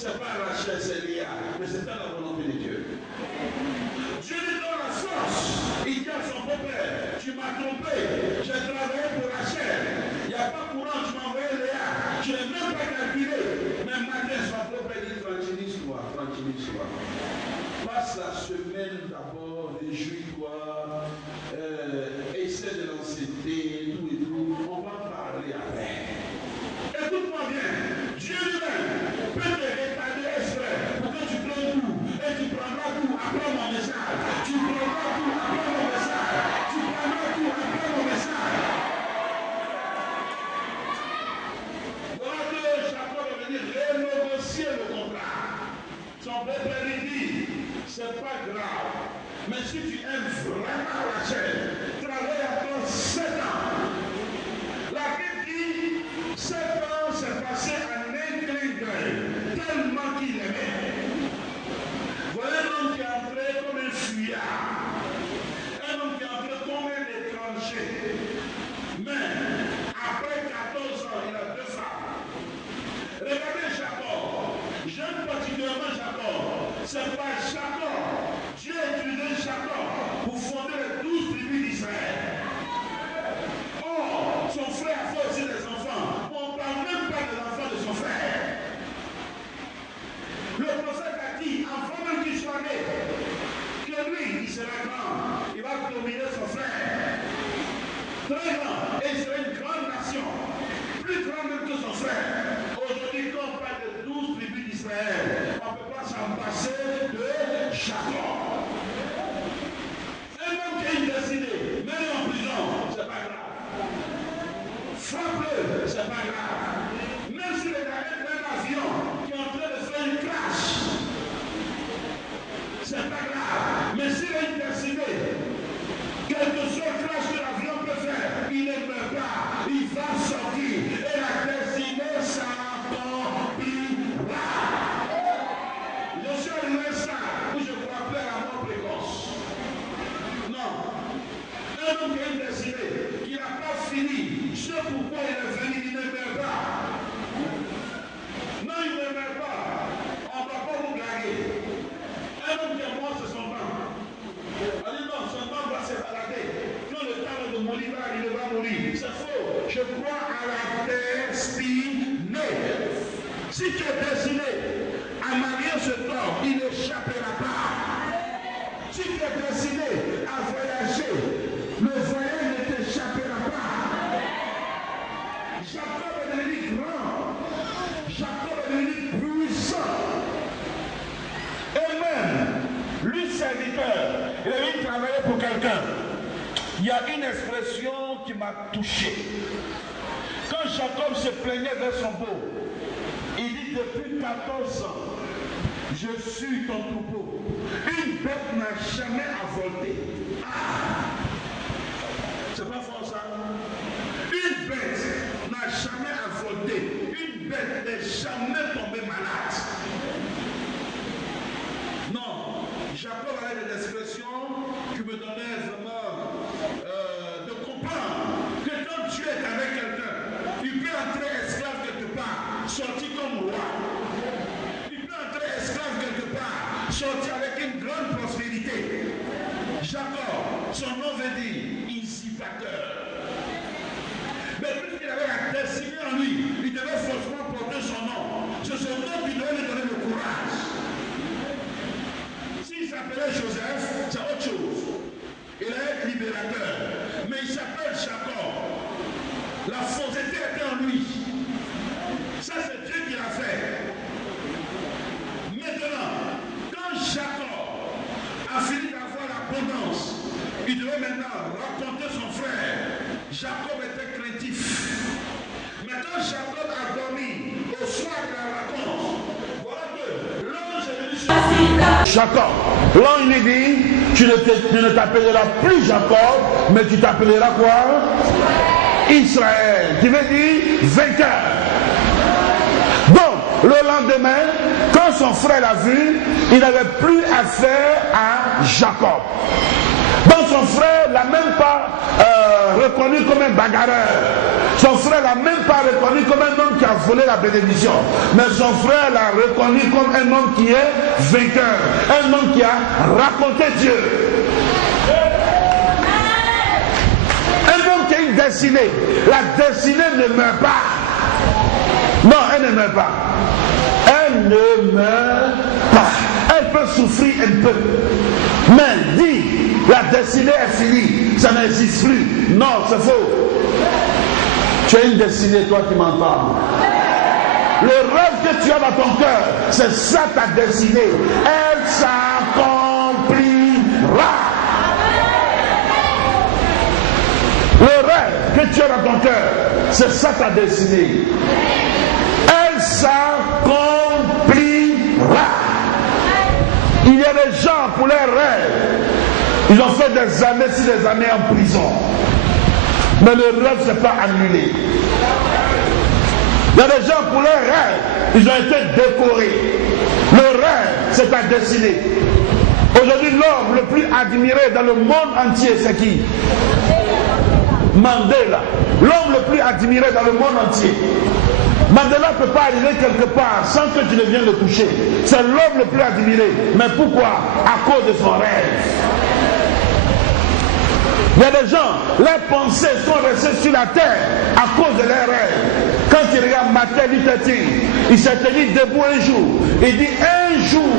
c'est pas Rachel, c'est Léa, mais c'était la volonté de Dieu. Dieu lui donne la force. Il dit à son beau-père, tu m'as trompé, j'ai travaillé pour Rachel. Il n'y a pas courant, tu m'as envoyé Léa. Je n'ai même pas calculé. Mais maintenant, son beau-père dit, tranquillise-toi, tranquillise-toi. Passe la semaine d'abord, réjouis-toi, essaie de l'enseigner, tout et tout. On va parler après. Écoute-moi bien, Dieu lui-même peut te retarder exprès pour que tu prennes tout. Et tu prendras tout après mon message. Tu prendras tout après mon message. Tu prendras tout après mon message. Voilà que Jacob va venir renégocier le contrat. Son beau-père lui dit, c'est pas grave. Mais si tu aimes vraiment Rachel, travaille encore 7 ans. La Bible dit, 7 ans s'est passé en un clin d'œil, tellement qu'il aimait. Voilà un homme qui est entré comme un fuyard, un homme qui est entré comme un étranger. Mais après 14 ans, il a 2 femmes. Regardez Jacob. J'aime particulièrement Jacob. C'est pas Jacob. Dieu a utilisé Jacob pour fonder les 12 tribus d'Israël. Or, son frère a fait aussi des enfants. On ne parle même pas des enfants de son frère. Le prophète a dit, avant même qu'il soit né, que lui, il sera grand. Il va dominer son frère. Très grand. Et il sera une grande nation. Plus grand même que son frère. Aujourd'hui, quand on parle de 12 tribus d'Israël, on ne peut pas s'en passer de Jacob. Un homme qui a une destinée, mets-le en prison, c'est pas grave. Frappe-le, c'est pas grave. Même s'il est dans un avion qui est en train de faire une crash, c'est pas grave. Mais s'il a une destinée, quel que soit le crash que l'avion peut faire, il ne meurt pas, il va sortir. Et la destinée s'accomplira. Je suis à l'USA où je me rappelle à mort précoce. Non. Un homme qui a une destinée, qui n'a pas fini, je sais pourquoi il est venu, il ne meurt pas. Non, il ne meurt pas. On ne va pas vous blaguer. Un homme qui est mort, c'est son banc. On dit non, son banc va se balader. Quand le temps de mourir, il va mourir. C'est faux. Je crois à la destinée. Si tu es destiné à marier ce homme, il n'échappera pas. Si tu es destiné à voyager, le voyage ne t'échappera pas. Jacob est devenu grand. Jacob est devenu puissant. Et même, lui, serviteur, il est venu travailler pour quelqu'un. Il y a une expression qui m'a touché. Quand Jacob se plaignait vers son beau, il dit depuis 14 ans, je suis ton troupeau. Une bête n'a jamais avorté. Ah! C'est pas fort ça? Une bête n'a jamais avorté. Une bête n'est jamais tombée malade. Non, Jacob avait des expressions qui me donnaient vraiment de comprendre que quand Dieu est avec quelqu'un, il peut entrer esclave quelque part, sortir comme roi. Il peut entrer esclave quelque part, sortir avec une grande prospérité. Jacob, son nom veut dire insipateur. Mais puisqu'il avait la destinée en lui, il devait forcément porter son nom. C'est son nom qui devait lui donner le courage. S'il s'appelait Joseph, c'est autre chose. Il est libérateur. Mais il s'appelle Jacob. La fausseté était en lui. Ça, c'est Dieu qui l'a fait. Maintenant, quand Jacob a fini d'avoir l'abondance, il devait maintenant raconter son frère. Jacob était craintif. Mais quand Jacob a dormi au soir de la rencontre, voilà que l'ange est venu sur lui. Jacob, l'ange lui dit, tu ne t'appelleras plus Jacob, mais tu t'appelleras quoi? Israël. Tu veux dire vainqueur. Donc, le lendemain, quand son frère l'a vu, il n'avait plus affaire à Jacob. Donc son frère n'a même pas reconnu comme un bagarreur. Son frère l'a même pas reconnu comme un homme qui a volé la bénédiction. Mais son frère l'a reconnu comme un homme qui est vainqueur. Un homme qui a raconté Dieu. Un homme qui a une destinée. La destinée ne meurt pas. Non, elle ne meurt pas. Elle ne meurt pas. Elle peut souffrir un peu. Mais dit, la destinée est finie. Ça n'existe plus. Non, c'est faux. Tu as une destinée, toi qui m'entends. Le rêve que tu as dans ton cœur, c'est ça ta destinée. Elle s'accomplira. Le rêve que tu as dans ton cœur, c'est ça ta destinée. Elle s'accomplira. Il y a des gens pour leurs rêves, ils ont fait des années sur des années en prison. Mais le rêve ne s'est pas annulé. Il y a des gens pour leurs rêves, ils ont été décorés. Le rêve, c'est ta destinée. Aujourd'hui, l'homme le plus admiré dans le monde entier, c'est qui? Mandela. L'homme le plus admiré dans le monde entier. Mandela ne peut pas arriver quelque part sans que tu ne viennes le toucher. C'est l'homme le plus admiré. Mais pourquoi? À cause de son rêve. Il y a des gens, leurs pensées sont restées sur la terre à cause de leurs rêves. Quand il regarde Martin Luther King, il s'est tenu debout un jour. Il dit un jour,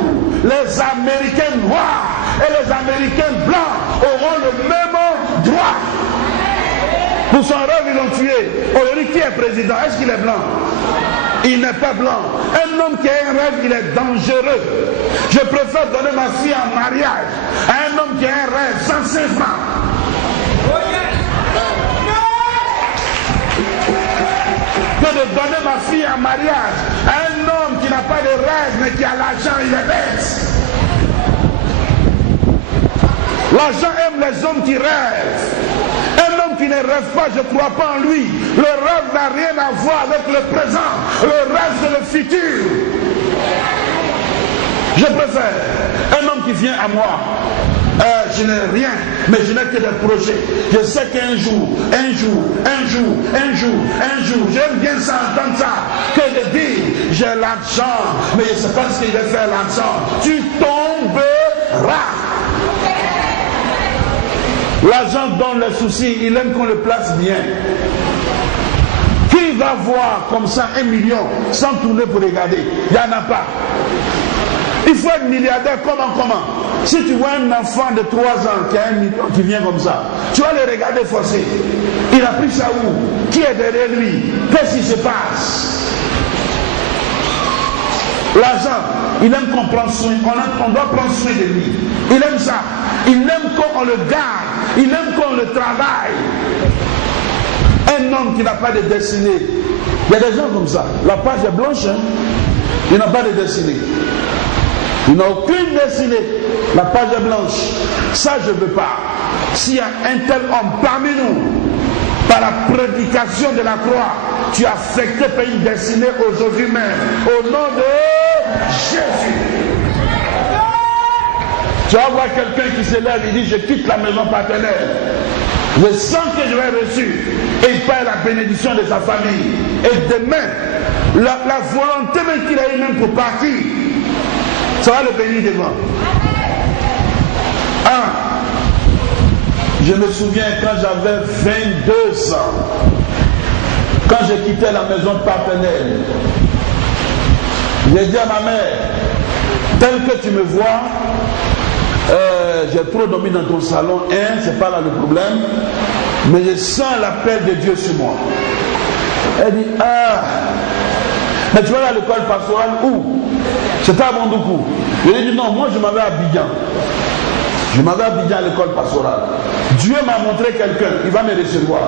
les Américains noirs et les Américains blancs auront le même droit. Pour son rêve, ils l'ont tué. Aujourd'hui, qui est président? Est-ce qu'il est blanc? Il n'est pas blanc. Un homme qui a un rêve, il est dangereux. Je préfère donner ma fille en mariage à un homme qui a un rêve, 105 francs. Que de donner ma fille en mariage à un homme qui n'a pas de rêve, mais qui a l'argent, il est bête. L'argent aime les hommes qui rêvent. Un homme qui ne rêve pas, je ne crois pas en lui. Le rêve n'a rien à voir avec le présent. Le rêve, c'est le futur. Je préfère un homme qui vient à moi. Je n'ai rien, mais je n'ai que des projets. Je sais qu'un jour, j'aime bien ça, entendre ça, que de dire, j'ai l'argent, mais je ne sais pas ce qu'il va faire l'argent. Tu tomberas. L'argent donne les soucis, il aime qu'on le place bien. Qui va voir comme ça 1 million sans tourner pour regarder? Il n'y en a pas. Il faut être milliardaire, comment? Si tu vois un enfant de 3 ans qui a 1 million qui vient comme ça, tu vas le regarder forcer. Il a pris ça où? Qui est derrière lui? Qu'est-ce qui se passe? L'argent, il aime qu'on prenne soin, on doit prendre soin de lui. Il aime ça. Il aime qu'on le garde. Il aime qu'on le travaille. Un homme qui n'a pas de destinée. Il y a des gens comme ça. La page est blanche, hein? Il n'a pas de destinée. Il n'a aucune destinée. La page est blanche. Ça, je ne veux pas. S'il y a un tel homme parmi nous, par la prédication de la croix, tu as affecté par une destinée aujourd'hui même. Au nom de Jésus. Tu vas voir quelqu'un qui se lève et dit, je quitte la maison paternelle. Je sens que je vais reçu. Et il perd la bénédiction de sa famille. Et demain, la volonté même qu'il a eu même pour partir, ça va le bénir devant. Je me souviens quand j'avais 22 ans, quand j'ai quitté la maison paternelle, j'ai dit à ma mère, tel que tu me vois, j'ai trop dormi dans ton salon, c'est pas là le problème, mais je sens l'appel de Dieu sur moi. Elle dit, mais tu vas à l'école pastorale où? C'était à Bandoukou. Je lui ai dit, non, moi je m'avais à Abidjan. Je m'avais à Abidjan à l'école pastorale. Dieu m'a montré quelqu'un, il va me recevoir.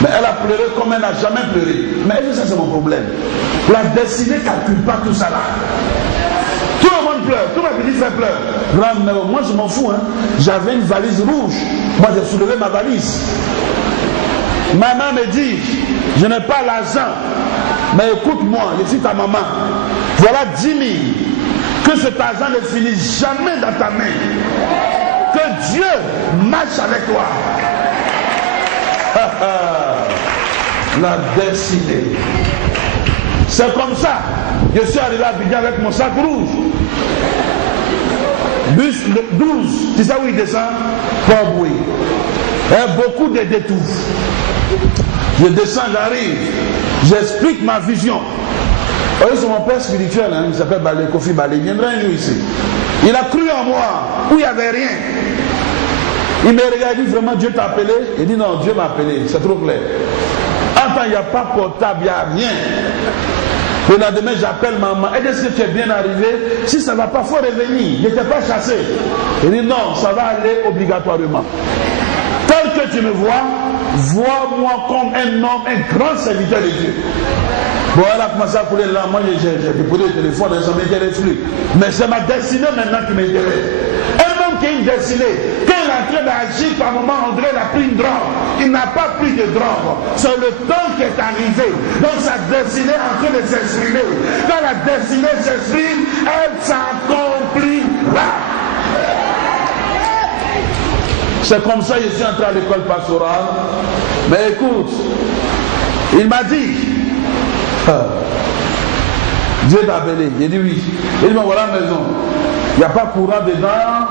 Mais elle a pleuré comme elle n'a jamais pleuré. Mais ça c'est mon problème. La destinée ne calcule pas tout ça là. Tout le monde pleure, tous mes petits frères pleurent. Moi je m'en fous, hein. J'avais une valise rouge. Moi j'ai soulevé ma valise. Maman me dit, je n'ai pas l'argent. Mais écoute-moi, je suis ta maman. Voilà 10 000. Que cet argent ne finisse jamais dans ta main. Que Dieu marche avec toi. La destinée. C'est comme ça. Je suis arrivé à Abidjan avec mon sac rouge. Bus 12, tu sais où il descend? Port-Boué. Beaucoup de détours. Je descends, j'arrive. J'explique ma vision. C'est mon père spirituel, hein, il s'appelle Balé, Kofi Balé. Il viendra un jour ici. Il a cru en moi, où il n'y avait rien. Il me regarde, il dit vraiment Dieu t'a appelé? Il dit non, Dieu m'a appelé, c'est trop clair. Attends, il n'y a pas portable, il n'y a rien. Le lendemain, j'appelle maman. Est-ce que tu es bien arrivé? Si ça ne va pas, il faut revenir. Il n'était pas chassé. Il dit non, ça va aller obligatoirement. Tel que tu me vois, vois-moi comme un homme, un grand serviteur de Dieu. Bon, elle a commencé à couler là. Moi, j'ai déposé le téléphone, ça ne m'intéresse plus. Mais c'est ma destinée maintenant qui m'intéresse. Un homme qui a une destinée, quand il est en train d'agir, par moment, on dirait qu'il a pris une drogue. Il n'a pas pris de drogue. C'est le temps qui est arrivé. Donc sa destinée est en train de s'exprimer. Quand la destinée s'exprime, elle s'accomplira. C'est comme ça que je suis entré à l'école pastorale. Mais écoute, il m'a dit, Dieu t'a appelé. J'ai dit oui. Il dit, voilà la maison. Il n'y a pas courant dedans.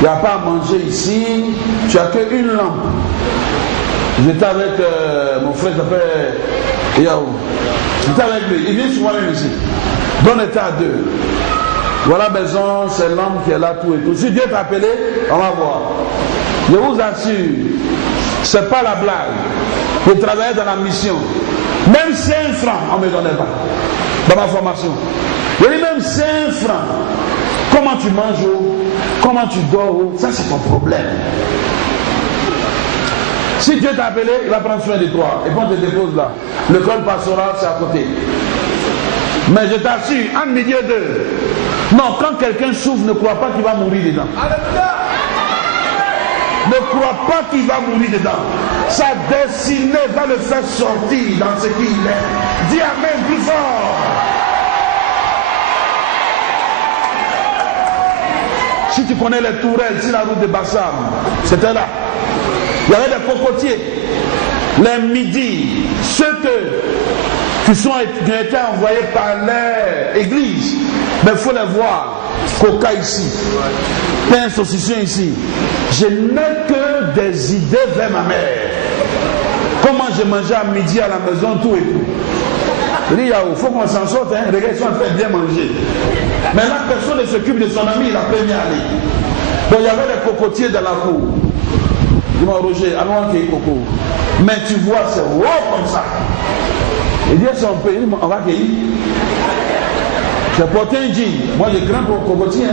Il n'y a pas à manger ici. Tu n'as qu'une lampe. J'étais avec mon frère qui s'appelle Yahoo. J'étais avec lui. Il vient souvent même ici. Donc on était à deux. Voilà la maison, c'est l'homme qui est là, tout et tout. Si Dieu t'a appelé, on va voir. Je vous assure, ce n'est pas la blague. Je travaillais dans la mission. Même 5 francs, on ne me donnait pas. Dans ma formation. Je dis même 5 francs. Comment tu manges, comment tu dors, ça c'est ton problème. Si Dieu t'a appelé, il va prendre soin de toi. Et puis on te dépose là. Le col pastoral, c'est à côté. Mais je t'assure, en milieu d'eux. Non, quand quelqu'un souffre, ne crois pas qu'il va mourir dedans. Ne crois pas qu'il va mourir dedans. Sa destinée va le faire sortir dans ce qu'il est. Dis amen plus fort. Si tu connais les tourelles, si la route de Bassam, c'était là. Il y avait des cocotiers. Les midis, ceux qui ont été envoyés par l'église, mais il faut les voir. Coca ici, pain saucisson ici. Je n'ai que des idées vers ma mère. Comment je mangeais à midi à la maison, tout et tout. Je dis, il faut qu'on s'en sorte, hein. Les gars, ils sont en train de bien manger. Mais la personne ne s'occupe de son ami, il a premier aller. Donc il y avait les cocotiers dans la cour. Dis moi, Roger, allons cueillir coco. Mais tu vois, c'est wow comme ça. Il dit, si on peut, on va cueillir. J'ai porté un jean. Moi, j'ai grand pour cocotier.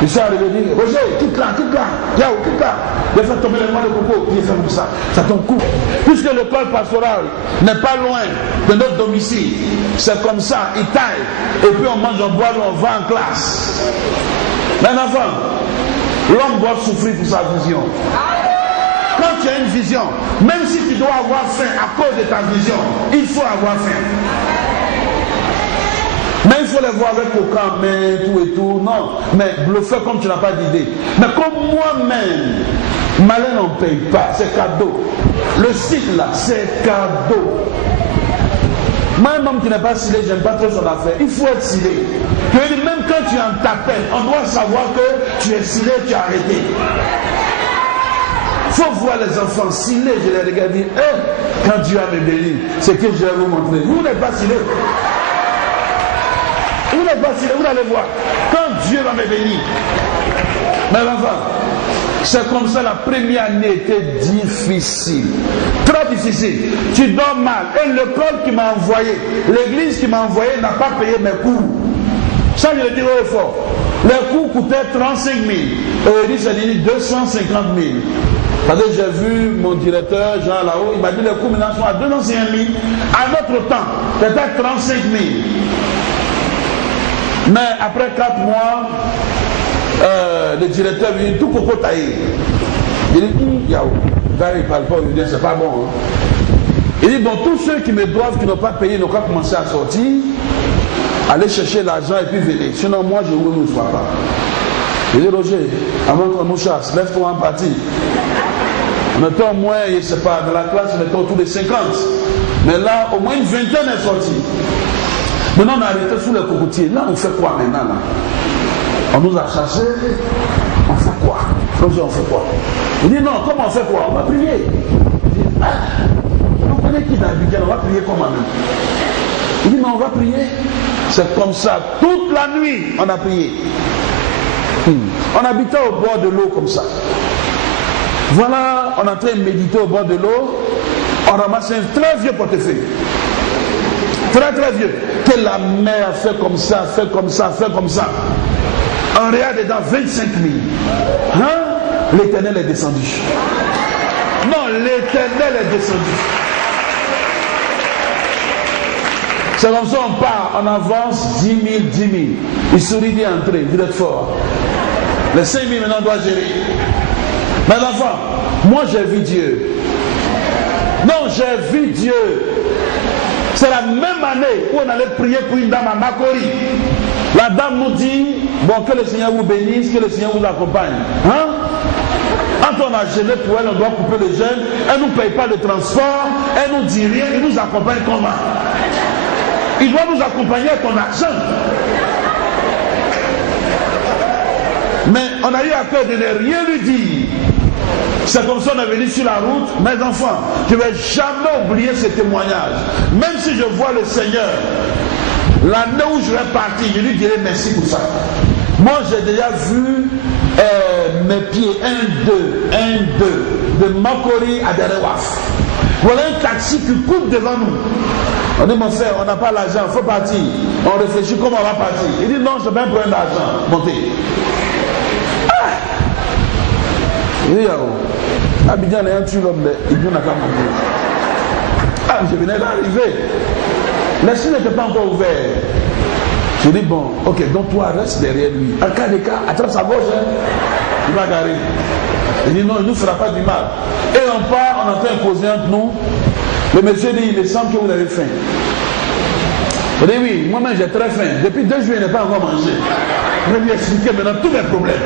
Je suis arrivé et dit, Roger, quitte là. Yao, quitte là. Il a fait tomber les mains de coco. Il a fait comme ça. Ça tombe coup. Puisque le col pastoral n'est pas loin de notre domicile, c'est comme ça, il taille. Et puis on mange, on boit, on va en classe. Mais enfant, l'homme doit souffrir pour sa vision. Quand tu as une vision, même si tu dois avoir faim à cause de ta vision, il faut avoir faim. Mais il faut les voir avec aucun main, tout et tout. Non, mais bluffer comme tu n'as pas d'idée. Mais comme moi-même, malin n'en paye pas, c'est cadeau. Le site là, c'est cadeau. Moi, un homme qui n'est pas scellé, j'aime pas trop son affaire. Il faut être scellé. Même quand tu es en t'appelles, on doit savoir que tu es scellé, tu as arrêté. Il faut voir les enfants scellés. Je les regarde et dis, quand Dieu a me béni, c'est que je vais vous montrer. Vous n'êtes pas scellés. Vous n'êtes pas scellés, vous allez voir. Quand Dieu va me bénir. Mais enfants, c'est comme ça, la première année était difficile. Trop difficile. Tu dors mal. Et l'école qui m'a envoyé, l'église qui m'a envoyé n'a pas payé mes cours. Ça, je le dis au fort. Les cours coûtaient 35 000. Et il dit 250 000. Parce que j'ai vu mon directeur, Jean là-haut, il m'a dit les cours maintenant sont à 250 000. À notre temps, c'était 35 000. Mais après 4 mois, le directeur lui dit tout coco taillé. Il dit, Yahoo, gars, il ne parle pas, il dit, c'est pas bon. Hein. Il dit, bon, tous ceux qui me doivent, qui n'ont pas payé, n'ont pas commencé à sortir, allez chercher l'argent et puis venez. Sinon, moi, je ne vous reçois pas. Il dit Roger, avant qu'on nous chasse, lève-toi en partie. On était au moins, je ne sais pas, dans la classe, on était autour de 50. Mais là, au moins une vingtaine est sortie. Maintenant, on a arrêté sous les cocotiers. Là, on fait quoi maintenant là? On nous a chassés. On fait quoi? Roger, on fait quoi? Il dit non, comment on fait quoi? On va prier. Il dit, on connaît qui dans Abidjan, on va prier comment même? Il dit non, on va prier. C'est comme ça, toute la nuit, on a prié. On habitait au bord de l'eau comme ça. Voilà, on est en train de méditer au bord de l'eau. On ramasse un très vieux portefeuille. Très très vieux. Que la mer a fait comme ça, fait comme ça, fait comme ça. On regarde dedans 25 000. Hein? L'Éternel est descendu. Non, l'Éternel est descendu. C'est comme ça on part, on avance 10 000, 10 000. Il sourit, dit entrer, vous êtes fort. Les 5 000 maintenant on doit gérer. Mes enfants, moi j'ai vu Dieu. Non, j'ai vu Dieu. C'est la même année où on allait prier pour une dame à Makori. La dame nous dit, bon, que le Seigneur vous bénisse, que le Seigneur vous accompagne. Hein? Quand on a gêné pour elle, on doit couper le jeûne. Elle ne nous paye pas le transport, elle ne nous dit rien, elle nous accompagne comment? Il doit nous accompagner avec ton argent. Mais on a eu à cœur de ne rien lui dire. C'est comme ça qu'on est venu sur la route. Mes enfants, je ne vais jamais oublier ce témoignage. Même si je vois le Seigneur, l'année où je vais partir, je lui dirai merci pour ça. Moi, j'ai déjà vu mes pieds, 1, 2, de Makori à Derewaf. Voilà un taxi qui court devant nous. On dit, mon frère, on n'a pas l'argent, il faut partir. On réfléchit comment on va partir. Il dit, non, je n'ai pas un problème d'argent. Montez. Il dit, Abidjan est un tueur l'homme, il dit, on n'a qu'à monter. Ah, je venais d'arriver. La Chine n'était pas encore ouverte. Je dis, bon, ok, donc toi, reste derrière lui. En cas de cas, attrape sa gauche, hein. Il va garer. Il dit, non, il ne nous fera pas du mal. Et on part, on est en train de causer entre nous. Le monsieur dit, il me semble que vous avez faim. Je dis, oui, moi-même j'ai très faim. Depuis 2 jours, je n'ai pas encore mangé. Je vais lui expliquer maintenant tous mes problèmes.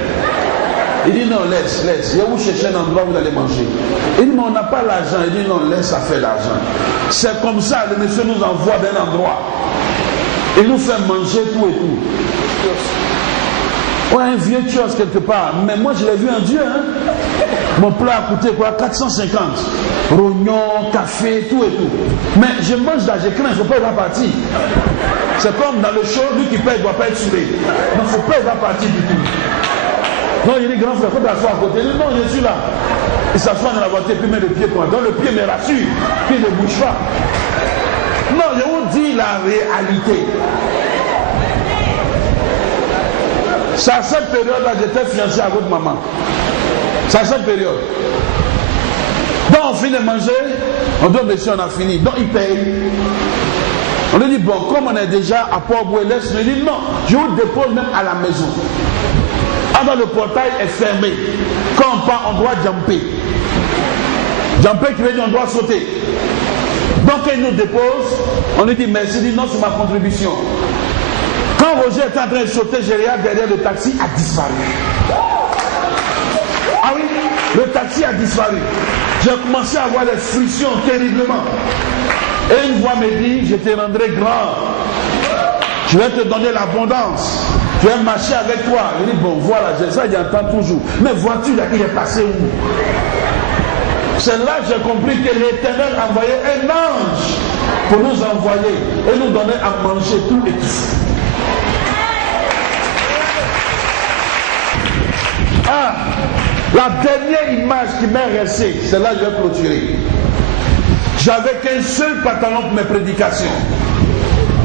Il dit, non, laisse. Il va vous chercher un endroit où vous allez manger. Il dit, mais on n'a pas l'argent. Il dit, non, laisse, ça fait l'argent. C'est comme ça, le monsieur nous envoie d'un endroit. Il nous fait manger tout et tout. Ouais, un vieux kiosque quelque part. Mais moi, je l'ai vu en Dieu. Hein? Mon plat a coûté quoi? 450. Rognon, café, tout et tout. Mais je mange là, je crains, il ne faut pas y avoir partir. C'est comme dans le show, lui qui paye ne doit pas être saoulé. Non, il ne faut pas y avoir partir du tout. Non, il dit, grand frère, il faut t'asseoir à côté. Il dit, non, je suis là. Il s'assoit dans la voiture, puis met le pied pour moi. Donc le pied me rassure, puis il ne bouge pas. Non, je vous dis la réalité. C'est à cette période-là que j'étais fiancé à votre maman. C'est à cette période. Donc on finit de manger, on dit, monsieur, on a fini. Donc il paye. On lui dit, bon, comme on est déjà à Port-Boué, laisse-le. Il dit, non, je vous dépose même à la maison. Quand le portail est fermé, quand on part, on doit jumper. Jumper qui veut dire on doit sauter. Donc quand il nous dépose, on lui dit merci, il dit non, c'est ma contribution. Quand Roger est en train de sauter, je regarde derrière, le taxi a disparu. Ah oui, le taxi a disparu. J'ai commencé à avoir des frictions terriblement. Et une voix me dit, je te rendrai grand. Je vais te donner l'abondance. Je vais marcher avec toi. Je dis, bon, voilà, ça j'entends toujours. Mais vois-tu, là, il est passé où? C'est là que j'ai compris que l'Éternel envoyait un ange pour nous envoyer et nous donner à manger tout et tout. Ah, la dernière image qui m'est restée, c'est là que je vais clôturer. J'avais qu'un seul pantalon pour mes prédications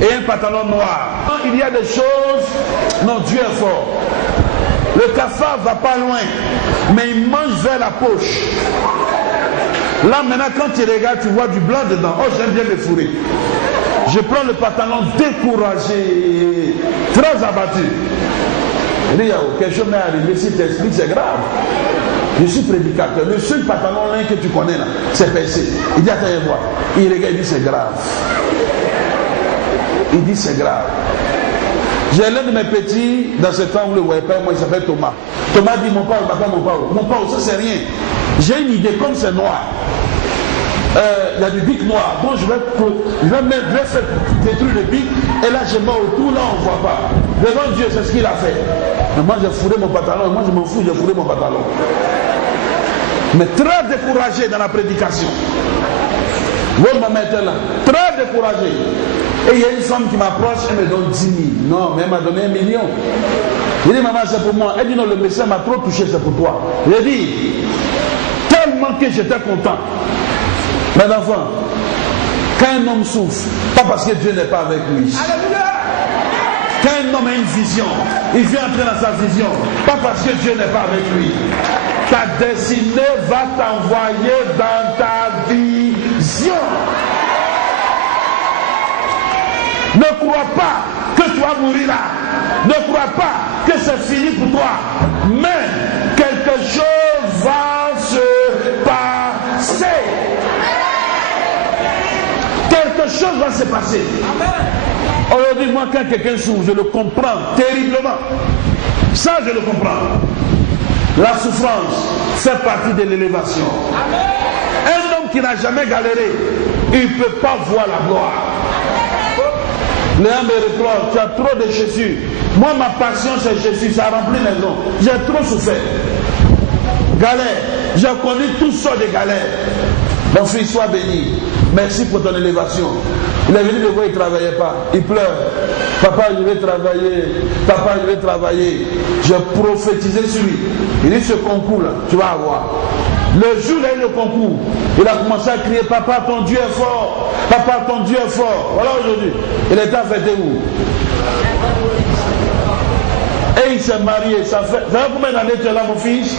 et un pantalon noir. Il y a des choses, non, Dieu est fort. Le cafard va pas loin, mais il mange vers la poche. Là maintenant, quand tu regardes, tu vois du blanc dedans. Oh, j'aime bien les fourrer. Je prends le pantalon découragé, très abattu. Il dit, quelque chose m'est arrivé, si tu expliques, c'est grave. Je suis prédicateur. Le seul pantalon là que tu connais là, c'est percé. Il dit, attends, voir. Il regarde, il dit, c'est grave. Il dit, c'est grave. J'ai l'un de mes petits, dans ce temps, vous ne le voyez pas, moi il s'appelle Thomas. Thomas dit, mon père, ça c'est rien. J'ai une idée, comme c'est noir. Il y a du bic noir. Bon, je vais faire détruire le bic, et là je mets autour, là on ne voit pas. Devant Dieu, c'est ce qu'il a fait. Mais moi j'ai fourré mon pantalon, moi je m'en fous, j'ai fourré mon pantalon. Mais très découragé dans la prédication. Votre maman était là, très découragé. Et il y a une femme qui m'approche, elle me donne 10 000. Non, mais elle m'a donné 1 million. Je dis, maman, c'est pour moi. Elle dit, non, le médecin m'a trop touché, c'est pour toi. J'ai dit, tellement que j'étais content. Mes enfants, quand un homme souffre, pas parce que Dieu n'est pas avec lui. Quand un homme a une vision, il vient entrer dans sa vision, pas parce que Dieu n'est pas avec lui. Ta destinée va t'envoyer dans ta vision. Ne crois pas que tu vas mourir là. Ne crois pas que c'est fini pour toi. Mais quelque chose va se passer. Quelque chose va se passer. Aujourd'hui, moi, quand quelqu'un souffre, je le comprends terriblement. Ça, je le comprends. La souffrance fait partie de l'élévation. Un homme qui n'a jamais galéré, il ne peut pas voir la gloire. Léa me reproche, tu as trop de Jésus. Moi, ma passion, c'est Jésus, ça remplit mes maisons. J'ai trop souffert. Galère. J'ai connu toutes sortes de galères. Mon fils, sois béni. Merci pour ton élévation. Il est venu de voir, il ne travaillait pas. Il pleure. Papa, je vais travailler. Papa, je vais travailler. J'ai prophétisé sur lui. Il dit, ce concours-là, tu vas avoir. Le jour où il a eu le concours, il a commencé à crier, papa, ton Dieu est fort. Papa, ton Dieu est fort. Voilà aujourd'hui. Il était fêté où? Et il s'est marié. Ça fait combien d'années tu es là, mon fils?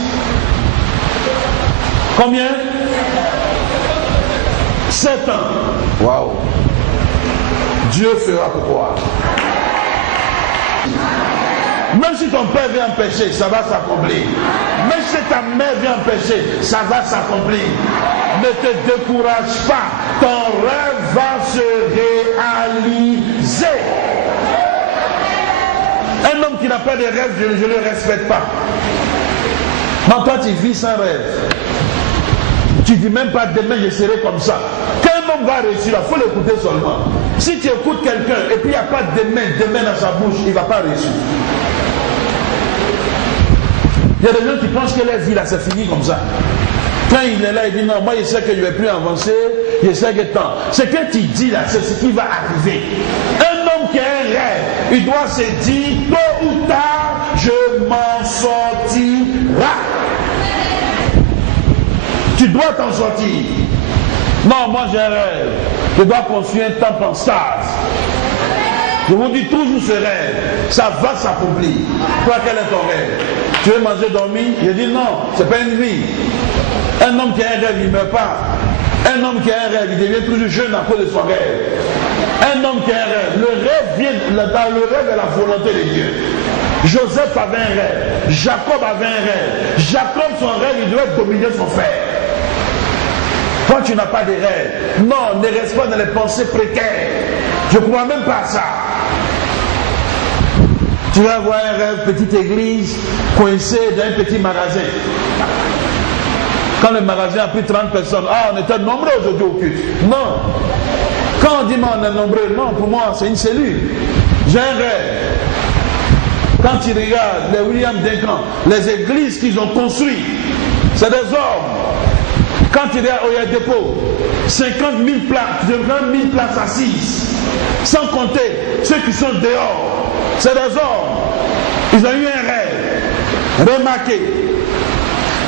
Combien? 7 ans. Waouh. Dieu fera pour toi. Même si ton père vient en péché, ça va s'accomplir. Même si ta mère vient en péché, ça va s'accomplir. Ne te décourage pas. Ton rêve va se réaliser. Un homme qui n'a pas de rêve, je ne le respecte pas. Mais toi, tu vis sans rêve. Tu ne dis même pas demain, je serai comme ça. Quand un homme va réussir, il faut l'écouter seulement. Si tu écoutes quelqu'un et puis il n'y a pas de demain dans sa bouche, il ne va pas réussir. Il y a des gens qui pensent que leur vie là c'est fini comme ça. Quand il est là, il dit non, moi je sais que je ne vais plus avancer, je sais que tant. Ce que tu dis là, c'est ce qui va arriver. Un homme qui a un rêve, il doit se dire tôt ou tard, je m'en sortirai. Tu dois t'en sortir. Non, moi j'ai un rêve. Je dois construire un temple en stade. Je vous dis toujours ce rêve, ça va s'accomplir. Toi, quel est ton rêve? Tu veux manger, dormir? Je dis non, c'est pas une vie. Un homme qui a un rêve, il ne meurt pas. Un homme qui a un rêve, il devient toujours jeune à cause de son rêve. Un homme qui a un rêve, le rêve vient dans le rêve de la volonté de Dieu. Joseph avait un rêve, Jacob avait un rêve. Jacob, son rêve, il devait dominer son frère. Toi, tu n'as pas de rêve. Non, ne reste pas dans les pensées précaires. Je ne crois même pas à ça. Tu vas avoir un rêve, petite église, coincée dans un petit magasin. Quand le magasin a plus de 30 personnes, ah, on était nombreux aujourd'hui au culte. Non. Quand on dit on est nombreux, non, pour moi, c'est une cellule. J'ai un rêve. Quand tu regardes les William Duncan, les églises qu'ils ont construites, c'est des hommes. Quand tu regardes au dépôt, 50 000 places assises, sans compter ceux qui sont dehors. C'est des hommes. Ils ont eu un rêve. Remarquez,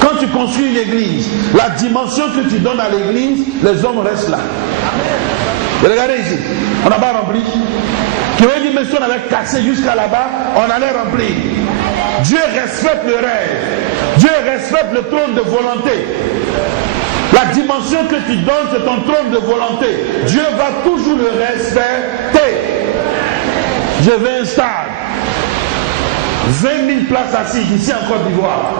quand tu construis une église, la dimension que tu donnes à l'église, les hommes restent là. Et regardez ici, on n'a pas rempli. Qui veut dire, mais si on avait cassé jusqu'à là-bas, on allait remplir. Dieu respecte le rêve. Dieu respecte le trône de volonté. La dimension que tu donnes, c'est ton trône de volonté. Dieu va toujours le respecter. Je veux un stade. 20 000 places assises ici en Côte d'Ivoire.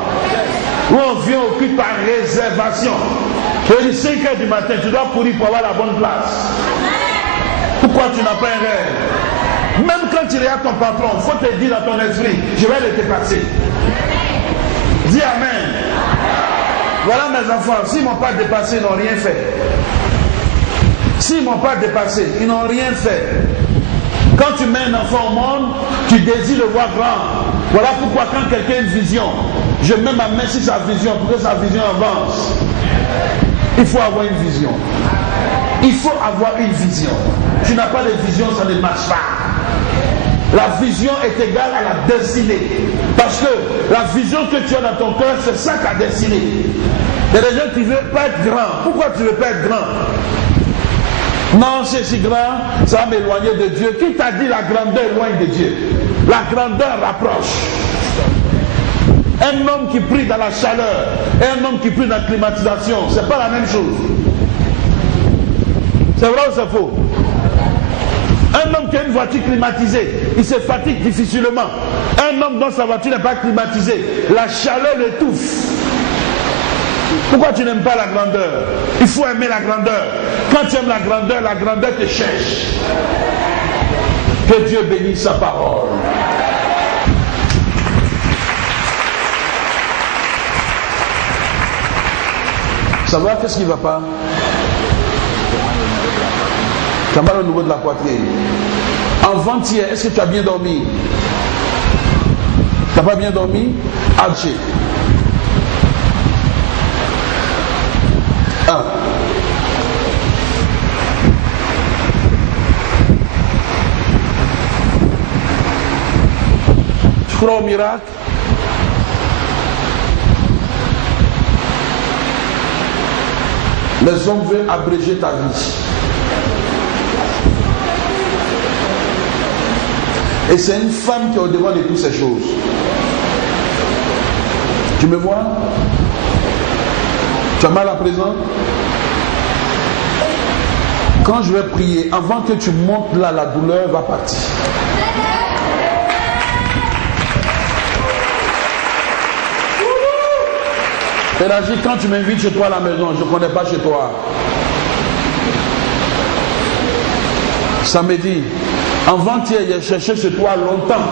Où on vient au culte par réservation. Je dis 5 h du matin, tu dois courir pour avoir la bonne place. Pourquoi tu n'as pas un rêve? Même quand tu regardes ton patron, il faut te dire dans ton esprit, je vais le dépasser. Dis Amen. Voilà mes enfants, s'ils ne m'ont pas dépassé, ils n'ont rien fait. S'ils ne m'ont pas dépassé, ils n'ont rien fait. Quand tu mets un enfant au monde, tu désires le voir grand. Voilà pourquoi quand quelqu'un a une vision, je mets ma main sur sa vision pour que sa vision avance. Il faut avoir une vision. Il faut avoir une vision. Tu n'as pas de vision, ça ne marche pas. La vision est égale à la destinée. Parce que la vision que tu as dans ton cœur, c'est ça ta destinée. Il y a des gens qui ne veulent pas être grand. Pourquoi tu ne veux pas être grand? Non, c'est si grand, ça va m'éloigner de Dieu. Qui t'a dit la grandeur éloigne de Dieu? La grandeur rapproche. Un homme qui prie dans la chaleur et un homme qui prie dans la climatisation, c'est pas la même chose. C'est vrai ou c'est faux? Un homme qui a une voiture climatisée, il se fatigue difficilement. Un homme dont sa voiture n'est pas climatisée, la chaleur l'étouffe. Pourquoi tu n'aimes pas la grandeur? Il faut aimer la grandeur. Quand tu aimes la grandeur te cherche. Que Dieu bénisse sa parole. Ça va, qu'est-ce qui ne va pas? Tu as mal au niveau de la poitrine. Avant-hier, est-ce que tu as bien dormi? Tu n'as pas bien dormi? Alché. Tu crois au miracle? Les hommes veulent abréger ta vie. Et c'est une femme qui est au-devant de toutes ces choses. Tu me vois? Tu as mal à présent? Quand je vais prier, avant que tu montes là, la douleur va partir. Pélagie, quand tu m'invites chez toi à la maison, je ne connais pas chez toi. Samedi, avant-hier, j'ai cherché chez toi longtemps.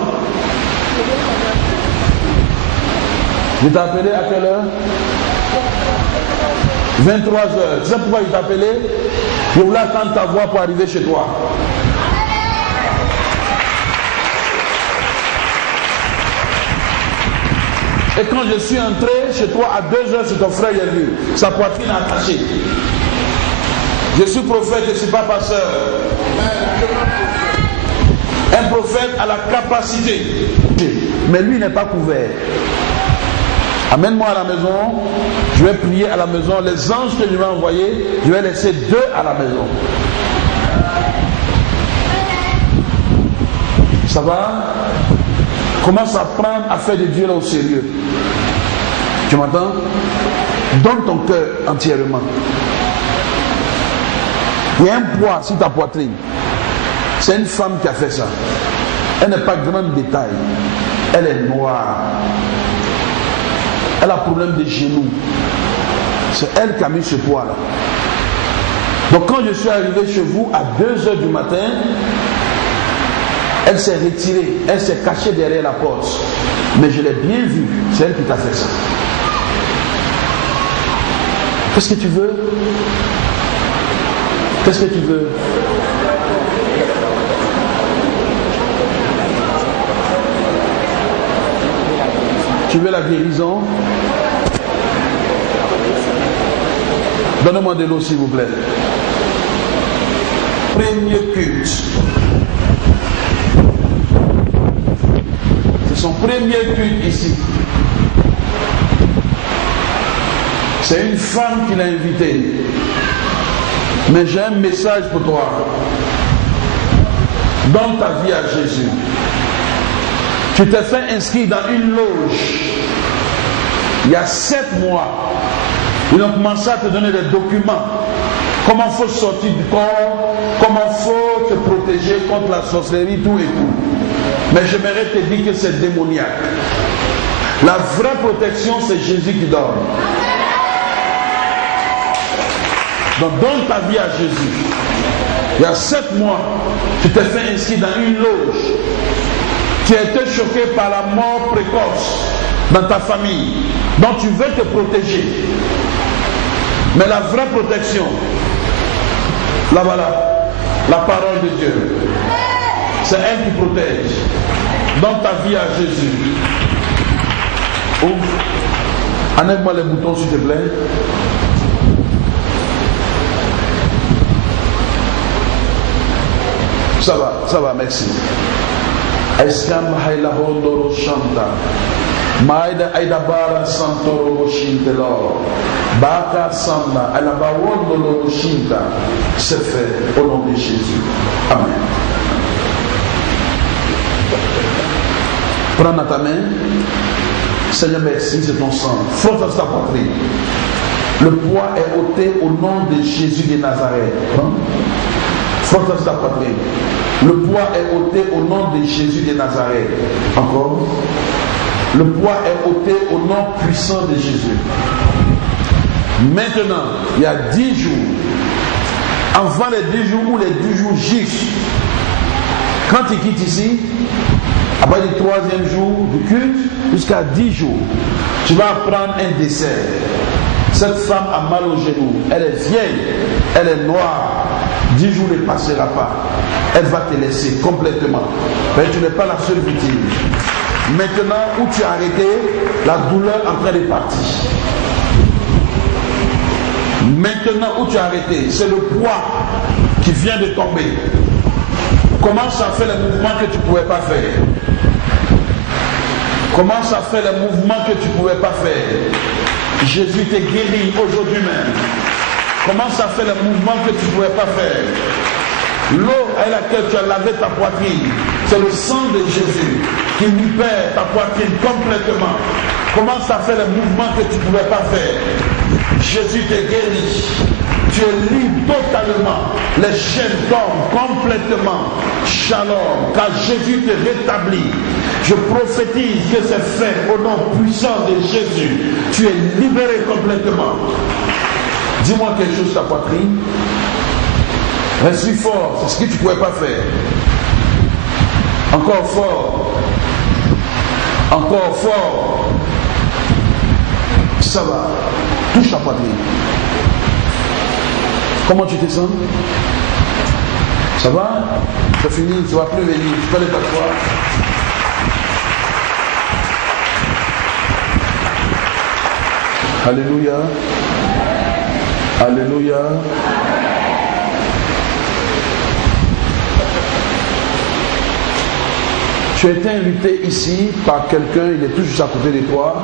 Je t'ai appelé à quelle heure? 23 heures. Tu sais pourquoi il t'a appelé? Je voulais attendre ta voix pour arriver chez toi. Et quand je suis entré chez toi à 2 heures, c'est ton frère qui est venu. Sa poitrine attachée. Je suis prophète, je ne suis pas pasteur. Un prophète a la capacité. Mais lui n'est pas couvert. Amène-moi à la maison, je vais prier à la maison. Les anges que je vais envoyer, je vais laisser 2 à la maison. Ça va? Commence à prendre à faire de Dieu là au sérieux. Tu m'entends? Donne ton cœur entièrement. Il y a un poids sur ta poitrine. C'est une femme qui a fait ça. Elle n'est pas grande de taille. Elle est noire. Elle a un problème de genoux. C'est elle qui a mis ce poids-là. Donc quand je suis arrivé chez vous à 2 heures du matin, elle s'est retirée, elle s'est cachée derrière la porte. Mais je l'ai bien vue, c'est elle qui t'a fait ça. Qu'est-ce que tu veux? Qu'est-ce que tu veux? Tu veux la guérison? Donnez-moi de l'eau s'il vous plaît. Premier culte. C'est son premier culte ici. C'est une femme qui l'a invité. Mais j'ai un message pour toi. Donne ta vie à Jésus. Tu t'es fait inscrire dans une loge. Il y a 7 mois. Ils ont commencé à te donner des documents. Comment il faut sortir du corps. Comment il faut te protéger contre la sorcellerie, tout et tout. Mais j'aimerais te dire que c'est démoniaque. La vraie protection, c'est Jésus qui donne. Donc donne ta vie à Jésus. Il y a 7 mois, tu t'es fait inscrire dans une loge. Tu as été choqué par la mort précoce dans ta famille. Donc tu veux te protéger. Mais la vraie protection, là voilà, la parole de Dieu. C'est elle qui protège. Donne ta vie à Jésus. Ouvre. Enlève-moi les boutons s'il te plaît. Ça va, merci. Eskam haila hondoro shanta. Maida aidabara santoro shintelo. Baka sanda alaba hondoro shinta. C'est fait au nom de Jésus. Amen. Prends dans ta main. Seigneur, merci, c'est ton sang. Force à ta poitrine. Le poids est ôté au nom de Jésus de Nazareth. Force à ta poitrine. Le poids est ôté au nom de Jésus de Nazareth. Encore. Le poids est ôté au nom puissant de Jésus. Maintenant, il y a 10 jours. Avant les 10 jours ou les 10 jours juste. Quand tu quittes ici, après le 3e jour du culte, jusqu'à 10 jours, tu vas prendre un dessert. Cette femme a mal au genou. Elle est vieille. Elle est noire. 10 jours ne passera pas. Elle va te laisser complètement. Mais tu n'es pas la seule victime. Maintenant où tu as arrêté, la douleur est en train de partir. Maintenant où tu as arrêté, c'est le poids qui vient de tomber. Commence à faire les mouvements que tu ne pouvais pas faire. Commence à faire les mouvements que tu ne pouvais pas faire. Jésus te guérit aujourd'hui même. Commence à faire les mouvements que tu ne pouvais pas faire. L'eau à laquelle tu as lavé ta poitrine, c'est le sang de Jésus qui libère ta poitrine complètement. Commence à faire les mouvements que tu ne pouvais pas faire. Jésus te guérit. Tu es libre totalement. Les chaînes tombent complètement. Shalom. Car Jésus te rétablit. Je prophétise que c'est fait au nom puissant de Jésus. Tu es libéré complètement. Dis-moi quelque chose sur ta poitrine. Reste fort. C'est ce que tu ne pouvais pas faire. Encore fort. Encore fort. Ça va. Touche ta poitrine. Comment tu te sens? Ça va? C'est fini, tu ne vas plus venir. Tu peux aller t'asseoir. Alléluia. Alléluia. Tu as été invité ici par quelqu'un, il est tout juste à côté de toi.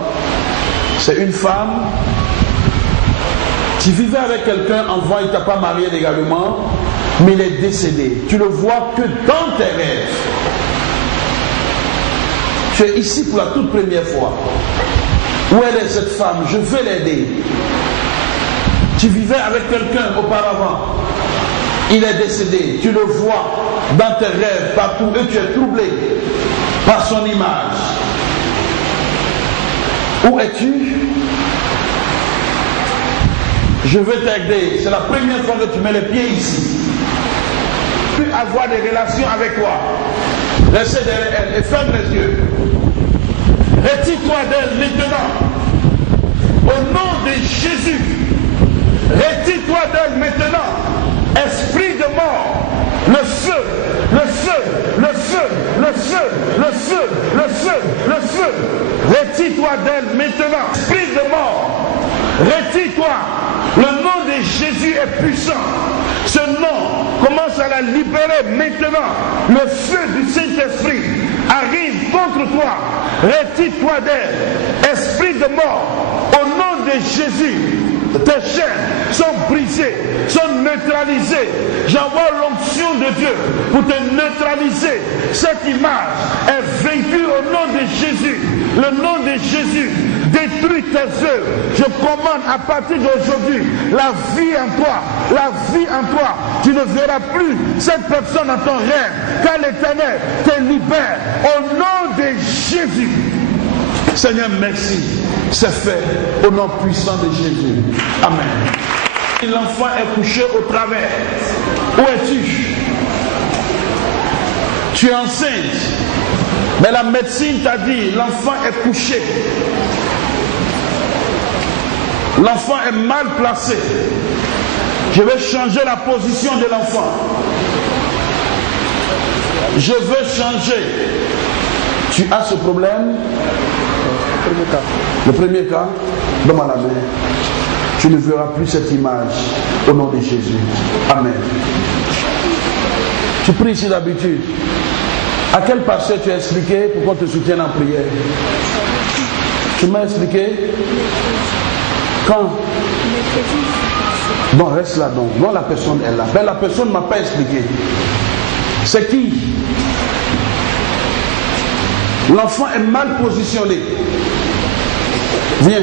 C'est une femme. Tu vivais avec quelqu'un avant, il ne t'a pas marié légalement, mais il est décédé. Tu ne le vois que dans tes rêves. Tu es ici pour la toute première fois. Où elle est cette femme? Je vais l'aider. Tu vivais avec quelqu'un auparavant. Il est décédé. Tu le vois dans tes rêves, partout, et tu es troublé par son image. Où es-tu? Je veux t'aider. C'est la première fois que tu mets les pieds ici. Puis avoir des relations avec toi. Restez derrière elle et ferme les yeux. Retire-toi d'elle maintenant. Au nom de Jésus. Retire-toi d'elle maintenant. Esprit de mort. Le feu, le feu, le feu, le feu, le feu, le feu, le feu. Retire-toi d'elle maintenant. Esprit de mort. Retire-toi. Le nom de Jésus est puissant. Ce nom commence à la libérer maintenant. Le feu du Saint-Esprit arrive contre toi. Retire-toi d'elle. Esprit de mort. Au nom de Jésus. Tes chaînes sont brisées, sont neutralisées. J'envoie l'onction de Dieu pour te neutraliser. Cette image est vaincue au nom de Jésus. Le nom de Jésus détruit tes œuvres. Je commande à partir d'aujourd'hui la vie en toi. La vie en toi. Tu ne verras plus cette personne dans ton rêve. Car l'Éternel te libère au nom de Jésus. Seigneur, merci. C'est fait au nom puissant de Jésus. Amen. L'enfant est couché au travers. Où es-tu? Tu es enceinte. Mais la médecine t'a dit, l'enfant est couché. L'enfant est mal placé. Je vais changer la position de l'enfant. Je veux changer. Tu as ce problème? Le premier cas, donne-moi la main. Tu ne verras plus cette image au nom de Jésus. Amen. Tu pries ici d'habitude. À quel pasteur tu as expliqué pour qu'on te soutienne en prière? Tu m'as expliqué? Quand? Bon, reste là donc. Non, la personne est là. Mais la personne ne m'a pas expliqué. C'est qui? L'enfant est mal positionné. Viens.